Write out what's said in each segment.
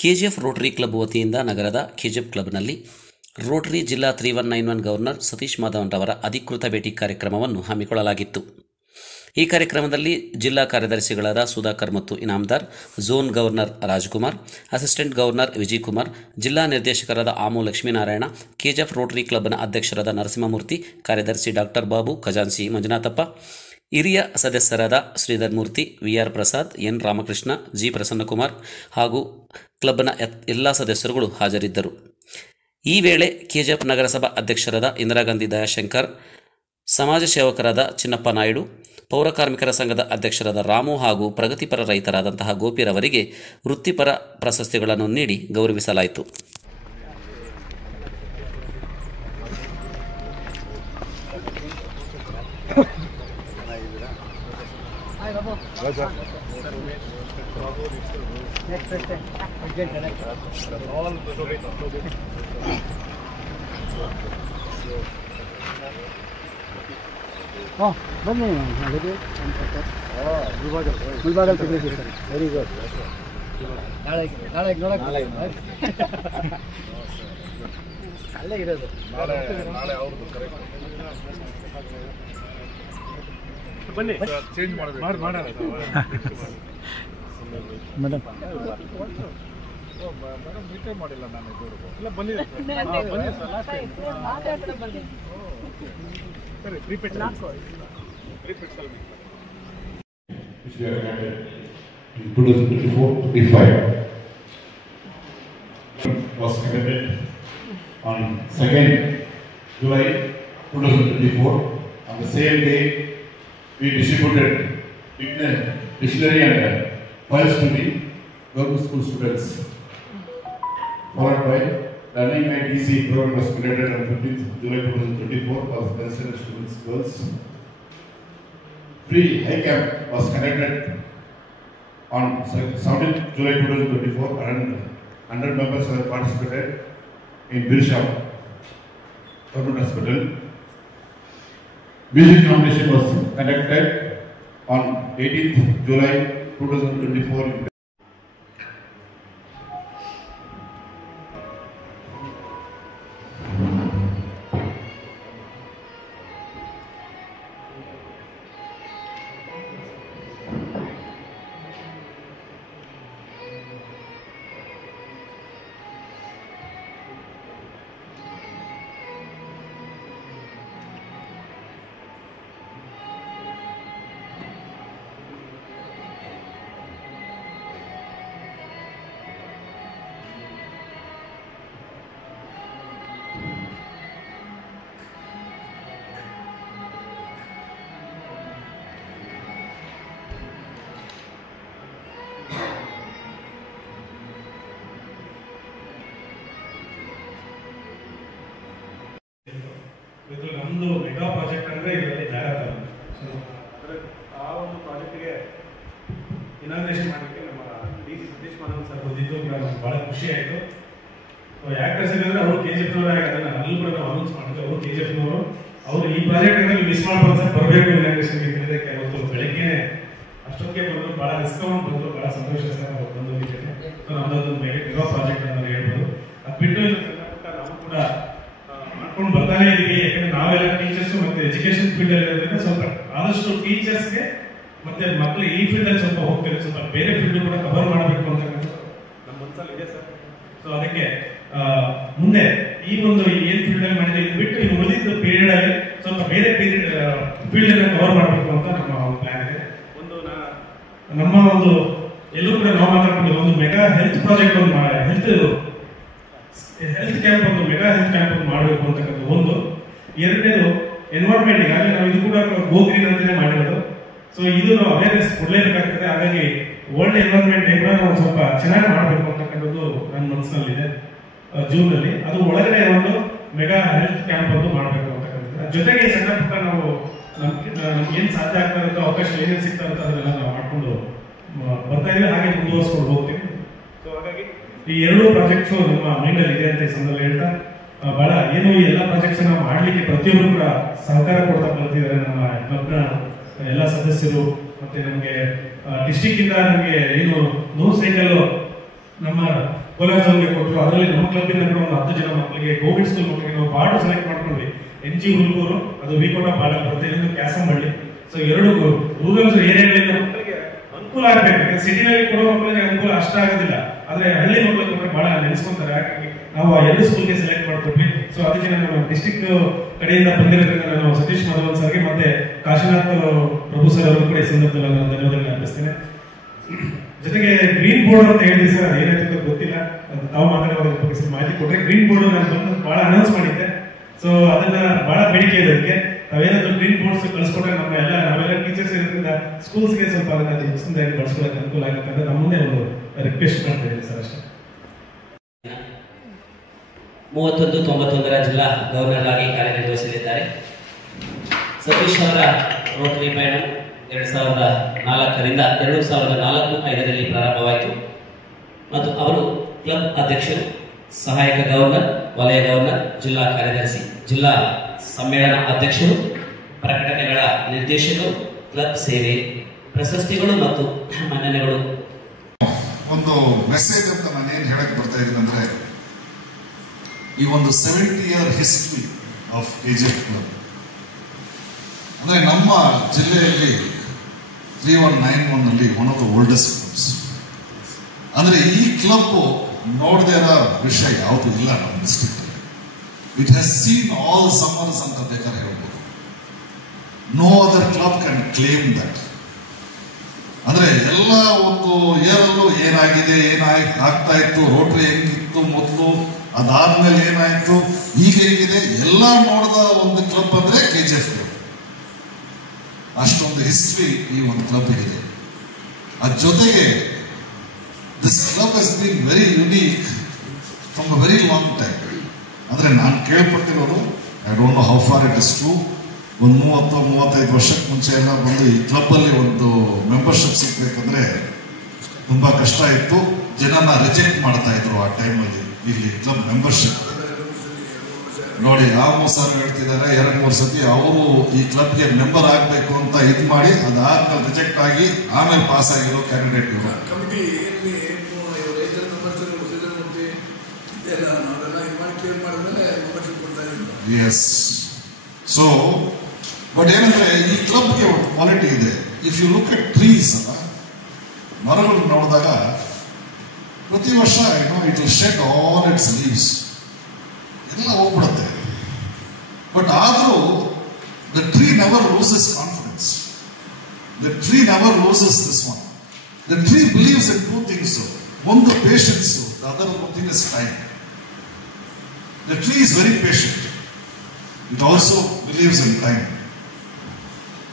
KGF Rotary club ವತಿಯಿಂದ ನಗರದ KGF ಕ್ಲಬ್ನಲ್ಲಿ Rotary ಜಿಲ್ಲಾ 3191 ಗವರ್ನರ್ ಸತೀಶ್ ಮಾಧವನ್ ರವರ ಅಧಿಕೃತ ಭೇಟಿ ಕಾರ್ಯಕ್ರಮವನ್ನು ಹಮ್ಮಿಕೊಳ್ಳಲಾಗಿತ್ತು. ಈ ಕಾರ್ಯಕ್ರಮದಲ್ಲಿ ಜಿಲ್ಲಾ ಕಾರ್ಯದರ್ಶಿಗಳಾದ ಸುಧಾಕರ್ ಮತ್ತು Inamdar, zone governor Rajkumar, assistant governor Vijayakumar, ಜಿಲ್ಲಾ ನಿರ್ದೇಶಕರಾದ ಆಮು ಲಕ್ಷ್ಮೀನಾರಾಯಣ, ಕೆಜಿಎಫ್ ರೋಟರಿ ಕ್ಲಬ್ನ ಅಧ್ಯಕ್ಷರಾದ ನರಸಿಂಹಮೂರ್ತಿ, ಕಾರ್ಯದರ್ಶಿ ಡಾಕ್ಟರ್ ಬಾಬು, ಖಜಾನ್ಸಿ ಮಂಜುನಾಥಪ್ಪ, ಹಿರಿಯ ಸದಸ್ಯರಾದ Shridhar Murthy, VR Prasad, N Ramakrishna, G Prasannakumar ಹಾಗೂ ಕ್ಲಬ್ನ ಎಲ್ಲ ಸದಸ್ಯರುಗಳು ಹಾಜರಿದ್ದರು. ಈ ವೇಳೆ ಕೆಜಿಎಫ್ ನಗರಸಭಾ ಅಧ್ಯಕ್ಷರಾದ ಇಂದಿರಾ ಗಾಂಧಿ ದಯಾಶಂಕರ್, ಸಮಾಜ ಸೇವಕರಾದ ಚಿನ್ನಪ್ಪ ನಾಯ್ಡು, ಪೌರ ಕಾರ್ಮಿಕರ ಸಂಘದ ಅಧ್ಯಕ್ಷರಾದ ರಾಮು ಹಾಗೂ ಪ್ರಗತಿಪರ ರೈತರಾದಂತಹ ಗೋಪಿರವರಿಗೆ ವೃತ್ತಿಪರ ಪ್ರಶಸ್ತಿಗಳನ್ನು ನೀಡಿ ಗೌರವಿಸಲಾಯಿತು. ಬನ್ನಿ ಗುಲ್ಬಾಗಲ್ ಸಿಗ್ನೇಚರ್ ಸರ್. Very good. ನಾಳೆ ಅಲ್ಲೇ ಇರೋದು. ನಾಳೆ ಅವ್ರದ್ದು ಕರೆಕ್ಟ್ ಬನ್ನಿ ಚೇಂಜ್ ಮಾಡಬೇಕು ಮಾಡೋಣ ಮೇಡಮ್. ಮೀಟೇ ಮಾಡಿಲ್ಲ ನಾನು ಇಲ್ಲ ಬಂದಿದೆ sir. Repeat which we are granted in 2024-25 was conducted on 2nd July 2024. On the same day, we distributed dictionary and files to the government school students. Followed by Learning by DC program was conducted on 15th July 2024 for resident students girls. Free high camp was conducted on 17th July 2024 and 100 members were participated in Birsham Government Hospital. Music nomination was conducted on 18th July 2024. ಇದು ನಮ್ಮದು mega project ಅಂದರೆ ಇದರಲ್ಲಿ marathon. So ಆ ಒಂದು ಪ್ರಾಜೆಕ್ಟಿಗೆ inauguration ಮಾಡಲಿಕ್ಕೆ ನಮ್ಮ DC Satish Madhavan sir ಬಂದಿದ್ದು ನಮ್ಗೆ ಭಾಳ ಖುಷಿ ಆಯಿತು. ಸೊ ಯಾಕೆ ಅಂದರೆ ಅವರು KGF ಅದನ್ನು ಅಲ್ಲಿ ಕೂಡ ನಾವು ಅನೌನ್ಸ್ ಮಾಡಿದ್ವಿ. ಅವರು KGF ಅವರು ಈ ಪ್ರಾಜೆಕ್ಟ್ ಮಿಸ್ ಮಾಡ್ಬೋದು ಸರ್, ಬರಬೇಕು ಇನಾಗ್ರೇಷನ್ಗೆ ತಿಳಿದಕ್ಕೆ. ಅವತ್ತು ಬೆಳಗ್ಗೆ ಅಷ್ಟೊತ್ತಿಗೆ ಬಂದರು, ಭಾಳ ಡಿಸ್ಕೌಂಟ್ ಬಂದರು, ಭಾಳ ಸಂತೋಷ ಸರ್ ಅವ್ರು ಬಂದೋಗಿದ್ದೇನೆ. ಸೊ ನಮ್ಮದೊಂದು ಮೆಗಾ ಪ್ರಾಜೆಕ್ಟ್ ಅಂತ ಹೇಳ್ಬೋದು. ಅದು ಬಿಟ್ಟು ನಾವು ಕೂಡ ಮಾಡ್ಕೊಂಡು ಬರ್ತಾನೆ ಇದೀವಿ. ಯಾಕಂದ್ರೆ ನಾವೆಲ್ಲ ಟೀಚರ್ಸ್ ಮತ್ತೆ ಎಜುಕೇಶನ್ ಫೀಲ್ಡ್ ಅಲ್ಲಿ ಇರೋದ್ರಿಂದ ಸ್ವಲ್ಪ ಆದಷ್ಟು ಟೀಚರ್ಸ್ಗೆ ಮತ್ತೆ ಮಕ್ಕಳು ಈ ಫೀಲ್ಡ್ ಅಲ್ಲಿ ಸ್ವಲ್ಪ ಹೋಗ್ತಾರೆ, ಸ್ವಲ್ಪ ಬೇರೆ ಫೀಲ್ಡ್ ಕೂಡ ಕವರ್ ಮಾಡಬೇಕು ಅಂತ ನಮ್ಮ ಮನಸ್ಸಲ್ಲಿ ಇದೆ ಸರ್. ಸೊ ಅದಕ್ಕೆ ಮುಂದೆ ಈ ಒಂದು ಏನ್ ಫೀಲ್ಡ್ ಅಲ್ಲಿ ಮಾಡಿದ್ರೆ ಬಿಟ್ಟು ಇನ್ನು ಉಳಿದಿದ್ದ ಪೀರಿಯಡ್ ಅಲ್ಲಿ ಸ್ವಲ್ಪ ಬೇರೆ ಫೀಲ್ಡ್ ಅನ್ನ ಕವರ್ ಮಾಡಬೇಕು ಅಂತ ನಮ್ಮ ಪ್ಲಾನ್ ಇದೆ. ಒಂದು ನಮ್ಮ ಒಂದು ಎಲ್ಲರೂ ಕೂಡ ನಾವು ಮಾತಾಡ್ಕೊಂಡು ಒಂದು ಮೆಗಾ ಹೆಲ್ತ್ ಪ್ರಾಜೆಕ್ಟ್ ಒಂದು ಹೆಲ್ತ್ ಕ್ಯಾಂಪ್ ಒಂದು ಮೆಗಾ ಹೆಲ್ತ್ ಕ್ಯಾಂಪ್ ಒಂದು ಮಾಡಬೇಕು ಅಂತಕ್ಕಂಥ ಒಂದು. ಎರಡನೇದು ಎನ್ವೈರನ್ಮೆಂಟ್, ಈಗಾಗಲೇ ನಾವು ಇದು ಕೂಡ ಗೋ ಗ್ರೀನ್ ಅಂತಾನೆ ಮಾಡಿರೋದು. ಸೊ ಇದು ನಾವು ಅವೇರ್ನೆಸ್ ಕೊಡಲೇಬೇಕಾಗ್ತದೆ. ಹಾಗಾಗಿ ವರ್ಲ್ಡ್ ಎನ್ವೈರನ್ಮೆಂಟ್ ಡೇ ಕೂಡ ನಾವು ಸ್ವಲ್ಪ ಚೆನ್ನಾಗಿ ಮಾಡಬೇಕು ಅಂತಕ್ಕಂಥದ್ದು ನನ್ನ ಮನಸ್ಸಿನಲ್ಲಿದೆ. ಜೂನ್ ಅಲ್ಲಿ ಅದು ಒಳಗಡೆ ಒಂದು ಮೆಗಾ ಹೆಲ್ತ್ ಕ್ಯಾಂಪ್ ಒಂದು ಮಾಡಬೇಕು ಅಂತಕ್ಕಂಥದ್ದು. ಜೊತೆಗೆ ಸಣ್ಣ ಪುಟ್ಟ ನಾವು ನಮ್ಗೆ ಏನ್ ಸಾಧ್ಯ ಆಗ್ತಾ ಇರುತ್ತೋ, ಅವಕಾಶ ಏನೇನು ಸಿಗ್ತಾ ಇರುತ್ತೋ ಅದನ್ನೆಲ್ಲ ನಾವು ಮಾಡ್ಕೊಂಡು ಬರ್ತಾ ಇದ್ದೀವಿ, ಹಾಗೆ ಮುಂದುವರಿಸ್ಕೊಂಡು ಹೋಗ್ತೀವಿ. ಸೊ ಹಾಗಾಗಿ ಈ ಎರಡು ಪ್ರಾಜೆಕ್ಟ್ಸ್ ನಮ್ಮ ಮೈಂಡ್ ಅಲ್ಲಿ ಇದೆ ಅಂತ ಈ ಸಂದರ್ಭದಲ್ಲಿ ಹೇಳ್ತಾ, ಬಹಳ ಏನು ಈ ಎಲ್ಲ ಪ್ರಾಜೆಕ್ಟ್ಸ್ ಮಾಡ್ಲಿಕ್ಕೆ ಪ್ರತಿಯೊಬ್ಬರು ಕೂಡ ಸಹಕಾರ ಕೊಡ್ತಾ ಬರ್ತಿದ್ದಾರೆ. ನಮ್ಮ ಕ್ಲಬ್ನ ಎಲ್ಲ ಸದಸ್ಯರು ಮತ್ತೆ ನಮಗೆ ಡಿಸ್ಟಿಕ್ ಇಂದ ನಮಗೆ ಏನು 100 ಸೈಕಲ್ ನಮ್ಮ ಕೋಲಾರ ಜಿಲ್ಲೆಗೆ ಕೊಟ್ಟರು. ಅದರಲ್ಲಿ ನಮ್ಮ ಕ್ಲಬ್ಬಿಂದ ಒಂದು 10 ಜನ ಮಕ್ಕಳಿಗೆ ಗೌರ್ಮೆಂಟ್ ಸ್ಕೂಲ್ ಮಕ್ಕಳಿಗೆ ನಾವು ಬಾರ್ಡ್ ಸೆಲೆಕ್ಟ್ ಮಾಡ್ಕೊಂಡ್ವಿ. NG ಹುಲ್ಗೂರು, ಅದು ವಿಕೋಟ ಬಾರ್ಡರ್ ಬರುತ್ತೆ, ಇನ್ನೊಂದು ಕ್ಯಾಸಂಬಳ್ಳಿ. ಸೊ 2 ರೂರಲ್ ಏರಿಯಾಗಳಿಂದ ಮಕ್ಕಳಿಗೆ ಅನುಕೂಲ ಆಗಬೇಕು. ಸಿಟಿನಲ್ಲಿ ಕೊಡೋ ಮಕ್ಕಳಿಗೆ ಅನುಕೂಲ ಅಷ್ಟಾಗೋದಿಲ್ಲ, ಆದ್ರೆ ಹಳ್ಳಿ ಮಕ್ಕಳಿಗೆ ಕೊಟ್ಟರೆ ಬಹಳ ನೆನೆಸ್ಕೊಂತಾರೆ. ಹಾಗಾಗಿ ನಾವು ಆ 2 ಸ್ಕೂಲ್ಗೆ ಸೆಲೆಕ್ಟ್ ಮಾಡ್ಕೊಟ್ವಿ. ಸೊ ಅದಕ್ಕೆ ನಾನು ಡಿಸ್ಟಿಕ್ ಕಡೆಯಿಂದ ಬಂದಿರೋದ್ರಿಂದ ನಾನು ಸತೀಶ್ ಮಾಧವನ್ ಸರ್ಗೆ ಮತ್ತೆ ಕಾಶಿನಾಥ್ ಪ್ರಭು ಸರ್ ಅವರು ಕೂಡ ಈ ಸಂದರ್ಭದಲ್ಲಿ ನಾನು ಧನ್ಯವಾದಗಳು ಅರ್ಪಿಸ್ತೇನೆ. ಜೊತೆಗೆ ಗ್ರೀನ್ ಬೋರ್ಡ್ ಅಂತ ಹೇಳಿದ್ವಿ ಸರ್, ಅದು ಏನಾಯ್ತು ಗೊತ್ತಿಲ್ಲ, ಅದು ತಾವು ಮಾತಾಡೋದ್ರ ಬಗ್ಗೆ ಮಾಹಿತಿ ಕೊಟ್ಟರೆ. ಗ್ರೀನ್ ಬೋರ್ಡ್ ನಾನು ಬಂದು ಬಹಳ ಅನೌನ್ಸ್ ಮಾಡಿದ್ದೆ. ಸೊ ಅದನ್ನ ಬಹಳ ಬೇಡಿಕೆ ಇದೆ ಅದಕ್ಕೆ. ನಾವೇನಾದ್ರೂ ಗ್ರೀನ್ ಬೋರ್ಡ್ಸ್ ಕಳಿಸ್ಕೊಟ್ರೆ ನಾವೆಲ್ಲ ಟೀಚರ್ಸ್ ಇರೋದ್ರಿಂದ ಸ್ಕೂಲ್ಸ್ಗೆ ಸ್ವಲ್ಪ ಅದನ್ನ ಹೆಚ್ಚಿನದಾಗಿ ಬಳಸ್ಕೊಳ್ಳೋಕೆ ಅನುಕೂಲ ಆಗುತ್ತೆ ಅಂತ ನಮ್ಮ ಮುಂದೆ ಒಂದು ರಿಕ್ವೆಸ್ಟ್ ಮಾಡ್ತಾ ಇದ್ದೀನಿ ಸರ್, ಅಷ್ಟೇ. 3191 ಜಿಲ್ಲಾ ಗವರ್ನರ್ ಆಗಿ ಕಾರ್ಯನಿರ್ವಹಿಸಲಿದ್ದಾರೆ. ಸತೀಶ್ ಅವರ ರೋಟರಿ ಪಯಣ 2004ರಿಂದ 2004-05ರಲ್ಲಿ ಪ್ರಾರಂಭವಾಯಿತು ಮತ್ತು ಅವರು ಕ್ಲಬ್ ಅಧ್ಯಕ್ಷರು, ಸಹಾಯಕ ಗವರ್ನರ್, ವಲಯ ಗವರ್ನರ್, ಜಿಲ್ಲಾ ಕಾರ್ಯದರ್ಶಿ, ಜಿಲ್ಲಾ ಸಮ್ಮೇಳನ ಅಧ್ಯಕ್ಷರು, ಪ್ರಕಟಣೆಗಳ ನಿರ್ದೇಶಕರು, ಕ್ಲಬ್ ಸೇವೆ, ಪ್ರಶಸ್ತಿಗಳು ಮತ್ತು ಮನ್ನಣೆಗಳು. ಒಂದು ಮೆಸೇಜ್ ಅಂತ ನಾನು ಏನು ಹೇಳಕ್ ಬರ್ತಾ ಇದ್ದೀನಿ ಅಂದ್ರೆ, ಈ ಒಂದು 70-year history of KGF club ಅಂದ್ರೆ ನಮ್ಮ ಜಿಲ್ಲೆಯಲ್ಲಿ 3191 one of the oldest clubs. ಅಂದ್ರೆ ಈ ಕ್ಲಬ್ ನೋಡದೇ ಇರೋ ವಿಷಯ ಯಾವುದು ಇಲ್ಲ ನಮ್ಮ district. It has seen all summers ಅಂತ ಬೇಕಾದ್ರೆ ಹೇಳ್ಬೋದು. No other club can claim that. ಅಂದ್ರೆ ಎಲ್ಲ ಒಂದು ಇಯರಲ್ಲೂ ಏನಾಗಿದೆ, ಆಗ್ತಾ ಇತ್ತು, ರೋಟ್ರಿ ಹೆಂಗಿತ್ತು ಮೊದಲು, ಅದಾದ್ಮೇಲೆ ಏನಾಯ್ತು, ಈಗ ಹೇಗಿದೆ, ಎಲ್ಲ ನೋಡಿದ ಒಂದು ಕ್ಲಬ್ ಅಂದ್ರೆ KGF ಕ್ಲಬ್. ಅಷ್ಟೊಂದು ಹಿಸ್ಟ್ರಿ ಈ ಒಂದು ಕ್ಲಬ್ ಇದೆ. ಅದ್ರ ಜೊತೆಗೆ this club has been very unique from a very long time. ಅಂದ್ರೆ ನಾನು ಕೇಳ್ಪಟ್ಟಿರೋದು, I don't know how far it is true, ಒಂದು 30-35 ವರ್ಷಕ್ಕೆ ಮುಂಚೆ ಎಲ್ಲ ಬಂದು ಈ ಕ್ಲಬ್ ಅಲ್ಲಿ ಒಂದು ಮೆಂಬರ್ಶಿಪ್ ಸಿಗ್ಬೇಕಂದ್ರೆ ತುಂಬಾ ಕಷ್ಟ ಇತ್ತು. ಜನನ ರಿಜೆಕ್ಟ್ ಮಾಡ್ತಾ ಇದ್ರು ಆ ಟೈಮಲ್ಲಿ ಇಲ್ಲಿ ಕ್ಲಬ್ ಮೆಂಬರ್ಶಿಪ್. ನೋಡಿ, ಯಾವ ಸರ್ ಹೇಳ್ತಿದ್ದಾರೆ 2-3 ಸತಿ ಅವರು ಈ ಕ್ಲಬ್ಗೆ ಮೆಂಬರ್ ಆಗಬೇಕು ಅಂತ ಇದು ಮಾಡಿ ಅದಾದ್ಮೇಲೆ ರಿಜೆಕ್ಟ್ ಆಗಿ ಆಮೇಲೆ ಪಾಸ್ ಆಗಿರೋ ಕ್ಯಾಂಡಿಡೇಟ್ ಇವರು. ಎಸ್. ಸೊ ಬಟ್ ಏನಂದ್ರೆ ಈ ಕ್ಲಬ್ಗೆ ಒಂದು ಕ್ವಾಲಿಟಿ ಇದೆ. If you look at trees, ಮರಗಳು ನೋಡಿದಾಗ ಪ್ರತಿ ವರ್ಷ it will shed all its leaves, ಎಲ್ಲ ಹೋಗ್ಬಿಡುತ್ತೆ. ಬಟ್ ಆದರೂ the tree never loses confidence. The tree never loses this one. The tree believes in 2 things. ಒಂದು patience, the other thing is time. The tree is very patient. It also believes in time,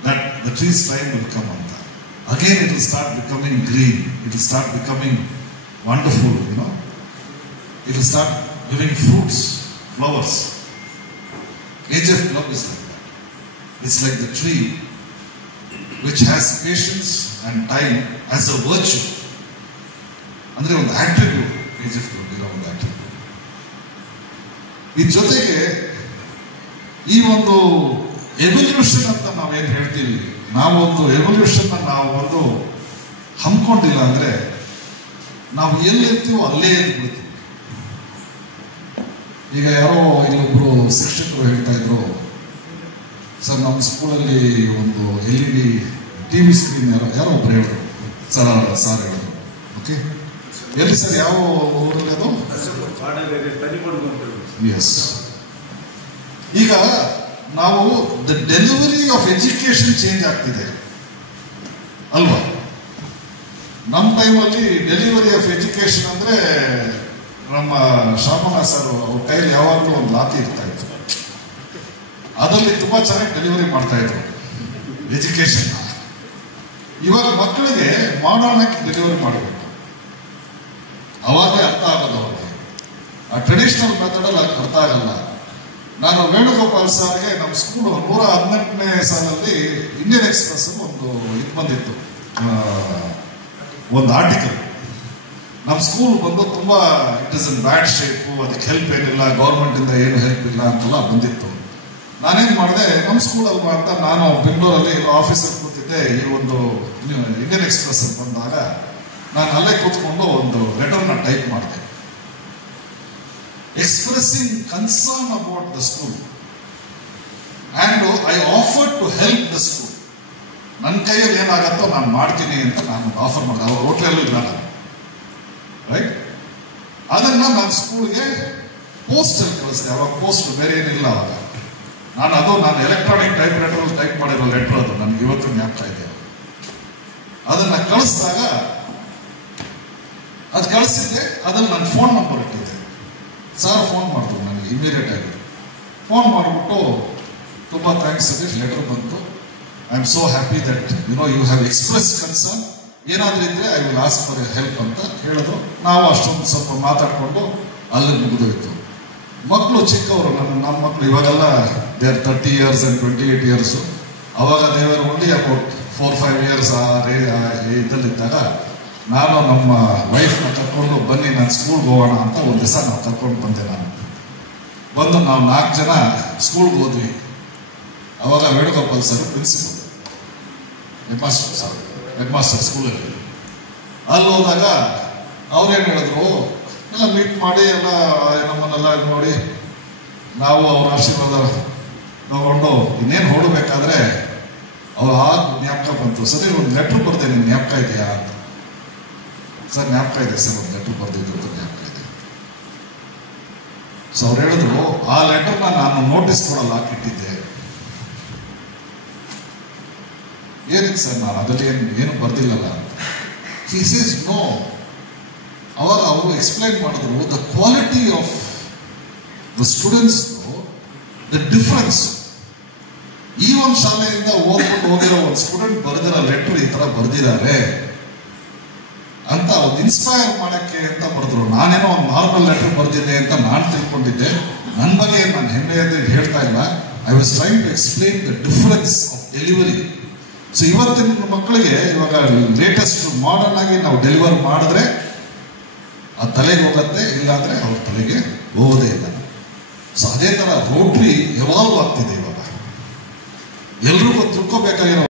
that the tree's time will come on that. Again it will start becoming green, it will start becoming wonderful, it will start giving fruits, flowers. KGF Club is like that. It's like the tree which has patience and time as a virtue. Andre ಒಂದು attribute KGF Club ಇರೋ ಒಂದು attribute. ಈ ಜೊತೆಗೆ ಈ ಒಂದು evolution ಅಂತ ನಾವೇನು ಹೇಳ್ತೀವಿ, ನಾವೊಂದು ಎವಲ್ಯೂಷನ್ ನಾವು ಒಂದು ಹಮ್ಮಿಕೊಂಡಿಲ್ಲ ಅಂದ್ರೆ ನಾವು ಎಲ್ಲಿರ್ತೀವೋ ಅಲ್ಲೇ ಎದ್ಬಿಡ್ತೀವಿ. ಈಗ ಯಾರೋ ಇಲ್ಲೊಬ್ರು ಶಿಕ್ಷಕರು ಹೇಳ್ತಾ ಇದ್ರು, ಸರ್ ನಮ್ಮ ಸ್ಕೂಲಲ್ಲಿ ಒಂದು LED TV ಸ್ಕ್ರೀನ್ ಯಾರೋ ಒಬ್ರು ಹೇಳಿದ್ರು, ಸಾರ್ ಹೇಳಿದ್ರು. ಓಕೆ, ಎಲ್ಲಿ ಸರ್, ಯಾವ ಊರಲ್ಲಿ ಅದು? ಎಸ್. ಈಗ ನಾವು the delivery of education change ಆಗ್ತಿದೆ ಅಲ್ವಾ? ನಮ್ಮ ಟೈಮಲ್ಲಿ ಡೆಲಿವರಿ ಆಫ್ ಎಜುಕೇಶನ್ ಅಂದ್ರೆ ನಮ್ಮ ಶಾಮನಾಥ್ ಸರ್ ಅವ್ರ ಕೈಯಲ್ಲಿ ಯಾವಾಗಲೂ ಒಂದು ಲಾತಿ ಇರ್ತಾ ಇತ್ತು. ಅದರಲ್ಲಿ ತುಂಬಾ ಚೆನ್ನಾಗಿ ಡೆಲಿವರಿ ಮಾಡ್ತಾ ಇದ್ರು ಎಜುಕೇಶನ್. ಇವಾಗ ಮಕ್ಕಳಿಗೆ ಮಾಡರ್ನ್ ಆಗಿ ಡೆಲಿವರಿ ಮಾಡಬೇಕು, ಅವಾಗಲೇ ಅರ್ಥ ಆಗೋದು ಅವ್ರಿಗೆ. ಆ ಟ್ರೆಡಿಷನಲ್ ಮೆಥಡಲ್ಲಿ ಅರ್ಥ ಆಗಲ್ಲ. ನಾನು ವೇಣುಗೋಪಾಲ್ ಸರ್ಗೆ ನಮ್ಮ ಸ್ಕೂಲ್ 118ನೇ ಸಾಲಲ್ಲಿ ಇಂಡಿಯನ್ ಎಕ್ಸ್ಪ್ರೆಸ್ ಒಂದು ಇದು ಬಂದಿತ್ತು, ಒಂದು ಆರ್ಟಿಕಲ್. ನಮ್ಮ ಸ್ಕೂಲ್ ಬಂದು ತುಂಬಾ it is in bad shape, ಅದಕ್ಕೆ ಹೆಲ್ಪ್ ಏನಿಲ್ಲ, ಗೌರ್ಮೆಂಟ್ ಇಂದ ಏನು ಹೆಲ್ಪ್ ಇಲ್ಲ ಅಂತೆಲ್ಲ ಬಂದಿತ್ತು. ನಾನೇನು ಮಾಡಿದೆ, ನಮ್ಮ ಸ್ಕೂಲ್ ಅಲ್ವಾ ಅಂತ ನಾನು ಬೆಂಗಳೂರಲ್ಲಿ ಆಫೀಸಲ್ಲಿ ಕೂತಿದ್ದೆ. ಈ ಒಂದು ಇಂಡಿಯನ್ ಎಕ್ಸ್ಪ್ರೆಸ್ ಬಂದಾಗ ನಾನು ಅಲ್ಲೇ ಕೂತ್ಕೊಂಡು ಒಂದು ಲೆಟರ್ನ ಟೈಪ್ ಮಾಡಿದೆ, expressing concern about the school and I offer to help the school. ನನ್ನ ಕೈಯಲ್ಲಿ ಏನಾಗತ್ತೋ ನಾನು ಮಾಡ್ತೀನಿ ಅಂತ ನಾನು ಆಫರ್ ಮಾಡಿದೆ. ಅವ್ರ ಹೋಟ್ಲಲ್ಲೂ ಇಲ್ಲ ರೈಟ್. ಅದನ್ನು ನಾನು ಸ್ಕೂಲ್ಗೆ ಪೋಸ್ಟಲ್ಲಿ ಕಳಿಸಿದೆ. ಅವಾಗ ಪೋಸ್ಟ್ ಬೇರೆ ಏನಿಲ್ಲ ಅವಾಗ. ನಾನು ಎಲೆಕ್ಟ್ರಾನಿಕ್ ಟೈಪ್ ರೈಟರಲ್ಲಿ ಟೈಪ್ ಮಾಡಿರೋ ಲೆಟರ್, ಅದು ನನಗೆ ಇವತ್ತು ಜ್ಞಾಪಕ ಇದೆ. ಅದನ್ನು ಕಳಿಸಿದಾಗ ಅದು ಕಳಿಸಿದ್ದೆ, ಅದ್ರಲ್ಲಿ ನನ್ನ ಫೋನ್ ನಂಬರ್ ಇಟ್ಟಿದ್ದೆ. ಸರ್ ಫೋನ್ ಮಾಡಿದ್ರು ನನಗೆ ಇಮಿಡಿಯೇಟ್ ಆಗಿ. ಫೋನ್ ಮಾಡಿಬಿಟ್ಟು ತುಂಬ ಥ್ಯಾಂಕ್ಸ್ ಸತೀಶ್, ಲೆಟರ್ ಬಂತು, I am so happy that you have express concern, ಏನಾದರೂ ಇದ್ದರೆ I will ask for help ಅಂತ ಹೇಳಿದ್ರು. ನಾವು ಅಷ್ಟೊಂದು ಸ್ವಲ್ಪ ಮಾತಾಡಿಕೊಂಡು ಅಲ್ಲಿ ಮುಗಿದೋಯ್ತು. ಮಕ್ಕಳು ಚಿಕ್ಕವರು, ನಮ್ಮ ಮಕ್ಕಳು ಇವಾಗೆಲ್ಲ they are 30 years and 28 years. ಅವಾಗ ದೇವರ ಓನ್ಲಿ ಅಬೌಟ್ 4-5 years ಇದರಲ್ಲಿದ್ದಾಗ ನಾನು ನಮ್ಮ ವೈಫ್ನ ಕರ್ಕೊಂಡು ಬನ್ನಿ ನಾನು ಸ್ಕೂಲ್ಗೆ ಹೋಗೋಣ ಅಂತ ಒಂದು ದಿವಸ ನಾವು ಕರ್ಕೊಂಡು ಬಂದೆ. ಬಂದು ನಾವು 4 ಜನ ಸ್ಕೂಲ್ಗೆ ಹೋದ್ವಿ. ಅವಾಗ Venugopal sir principal, head master ಸ್ಕೂಲಲ್ಲಿ. ಅಲ್ಲಿ ಹೋದಾಗ ಅವ್ರೇನು ಹೇಳಿದ್ರು, ಎಲ್ಲ ಮೀಟ್ ಮಾಡಿ ಎಲ್ಲ ನಮ್ಮನ್ನೆಲ್ಲ ನೋಡಿ ನಾವು ಅವ್ರ ಆಶೀರ್ವಾದ ತಗೊಂಡು ಇನ್ನೇನು ಹೊರಡಬೇಕಾದ್ರೆ ಅವ್ರು ಜ್ಞಾಪಕ ಬಂತು, ಸರಿ ಒಂದು ಲೆಟ್ರ್ ಬರ್ದೆ, ನಿಮ್ಗೆ ಜ್ಞಾಪಕ ಇದೆಯಾ ಅಂತ. ಸರ್ ಜ್ಞಾಪಕ ಇದೆ ಸರ್, ಒಂದು ಲೆಟ್ರ್ ಬರ್ದಿದ್ದು ಅಂತ ಜ್ಞಾಪಕ ಇದೆ. ಸೊ ಅವ್ರು ಹೇಳಿದ್ರು, ಆ ಲೆಟರ್ನ ನಾನು ನೋಟಿಸ್ ಕೊಡಲ್ಲ ಹಾಕಿಟ್ಟಿದ್ದೆ. ಏನಕ್ಕೆ ಸರ್, ನಾನು ಅದರಲ್ಲಿ ಏನು ಬರ್ದಿಲ್ಲಲ್ಲ ಅಂತ. He says no. ಅವಾಗ ಅವರು ಎಕ್ಸ್ಪ್ಲೈನ್ ಮಾಡಿದ್ರು, the quality of the students, the difference. ಈ ಒಂದು ಶಾಲೆಯಿಂದ ಓದ್ಕೊಂಡು ಹೋಗಿರೋ ಒಂದು ಸ್ಟೂಡೆಂಟ್ ಬರೆದಿರೋ ಲೆಟರ್ ಈ ಥರ ಬರೆದಿದ್ದಾರೆ ಅಂತ ಒಂದು ಇನ್ಸ್ಪೈರ್ ಮಾಡೋಕ್ಕೆ ಅಂತ ಬರೆದ್ರು. ನಾನೇನೋ ಒಂದು ನಾರ್ಮಲ್ ಲೆಟರ್ ಬರೆದಿದ್ದೆ ಅಂತ ನಾನು ತಿಳ್ಕೊಂಡಿದ್ದೆ. ನನ್ನ ಬಗ್ಗೆ ನಾನು ಹೆಮ್ಮೆಯಿಂದ ಹೇಳ್ತಾ ಇಲ್ಲ. I was trying to explain the difference of delivery. So ಇವತ್ತಿನ ಮಕ್ಕಳಿಗೆ ಇವಾಗ ಲೇಟೆಸ್ಟ್ ಮಾಡರ್ನ್ ಆಗಿ ನಾವು ಡೆಲಿವರ್ ಮಾಡಿದ್ರೆ ಆ ತಲೆಗೆ ಹೋಗುತ್ತೆ, ಇಲ್ಲಾಂದ್ರೆ ಅವ್ರ ತಲೆಗೆ ಹೋಗೋದೇ ಇಲ್ಲ. ಸೊ ಅದೇ ಥರ ರೋಟ್ರಿ ಎವಾಲ್ವ್ ಆಗ್ತಿದೆ ಇವಾಗ. ಎಲ್ರಿಗೂ ತಿಳ್ಕೋಬೇಕಾಗಿರೋ